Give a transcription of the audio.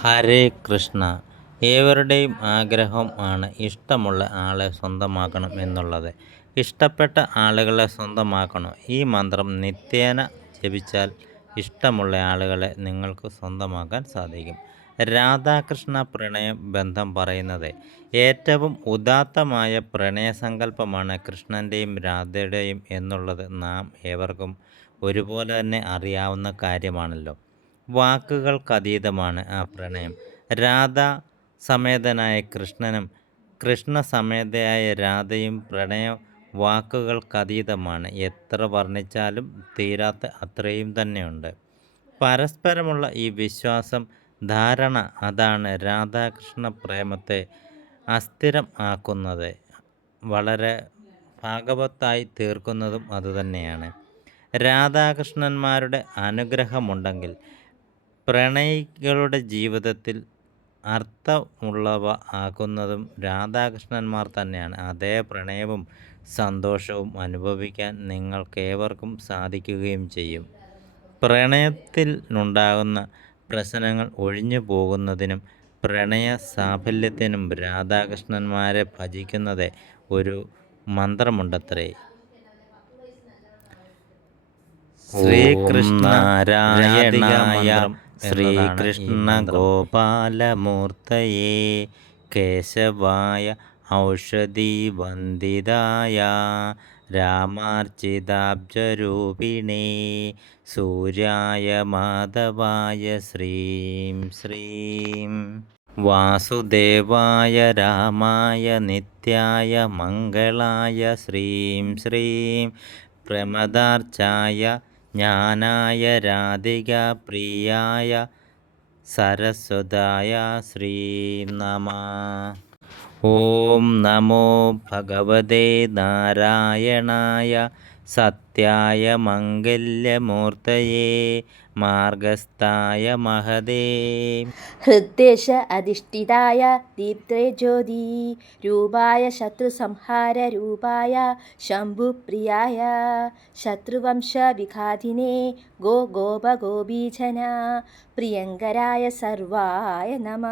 ഹരേ കൃഷ്ണ. ഏവരുടെയും ആഗ്രഹം ആണ് ഇഷ്ടമുള്ള ആളെ സ്വന്തമാക്കണം എന്നുള്ളത്. ഇഷ്ടപ്പെട്ട ആളുകളെ സ്വന്തമാക്കണം? ഈ മന്ത്രം നിത്യേന ജപിച്ചാൽ ഇഷ്ടമുള്ള ആളുകളെ നിങ്ങൾക്ക് സ്വന്തമാക്കാൻ സാധിക്കും. രാധാകൃഷ്ണ പ്രണയ ബന്ധം പറയുന്നത് ഏറ്റവും ഉദാത്തമായ പ്രണയസങ്കല്പമാണ് കൃഷ്ണന്റെയും രാധയുടെയും എന്നുള്ളത് നാം ഏവർക്കും ഒരുപോലെ തന്നെ അറിയാവുന്ന കാര്യമാണല്ലോ. വാക്കുകൾക്കതീതമാണ് ആ പ്രണയം. രാധ സമേതനായ കൃഷ്ണനും കൃഷ്ണ സമേതയായ രാധയും പ്രണയ വാക്കുകൾക്കതീതമാണ്. എത്ര വർണിച്ചാലും തീരാത്ത അത്രയും തന്നെയുണ്ട്. പരസ്പരമുള്ള ഈ വിശ്വാസം ധാരണ അതാണ് രാധാകൃഷ്ണ പ്രേമത്തെ അസ്ഥിരം ആക്കുന്നത്. വളരെ ഭാഗവത്തായി തീർക്കുന്നതും അതുതന്നെയാണ്. രാധാകൃഷ്ണന്മാരുടെ അനുഗ്രഹമുണ്ടെങ്കിൽ പ്രണയികളുടെ ജീവിതത്തിൽ അർത്ഥമുള്ളവ ആക്കുന്നതും രാധാകൃഷ്ണന്മാർ തന്നെയാണ്. അതേ പ്രണയവും സന്തോഷവും അനുഭവിക്കാൻ നിങ്ങൾക്കേവർക്കും സാധിക്കുകയും ചെയ്യും. പ്രണയത്തിൽ ഉണ്ടാകുന്ന പ്രശ്നങ്ങൾ ഒഴിഞ്ഞു പോകുന്നതിനും പ്രണയ സാഫല്യത്തിനും രാധാകൃഷ്ണന്മാരെ ഭജിക്കുന്നത് ഒരു മന്ത്രമുണ്ടത്രേ. ശ്രീകൃഷ്ണ ശ്രീകൃഷ്ണനാരായണായ ശ്രീകൃഷ്ണ ഗോപാലമൂർത്തയെ കേശവായ ഔഷധി വന്ദിതായ രാമാർച്ചിതാബ്ജരൂപിണേ സൂര്യായ മാധവായ ശ്രീം ശ്രീം. വാസുദേവായ രാമായ നിത്യായ മംഗളായ ശ്രീം ശ്രീം. പ്രമദാർച്ചായ ജ്ഞാനായ രാധിക പ്രിയായ സരസ്വതായ ശ്രീം നമ. ഓം നമോ ഭഗവതേ നാരായണായ സത്യായ മംഗല്യമൂർത്തയേ മാർഗസ്ഥായ മഹദേ ഹൃദ്ദേശ അധിഷ്ഠിതായ ദീപ്തേ ജ്യോതി രൂപായ ശത്രുസംഹാര രൂപായ ശംഭുപ്രിയായ ശത്രുവംശ വിഘാതിനെ ഗോ ഗോപ ഗോപീജന പ്രിയങ്കരായ സർവായ നമ.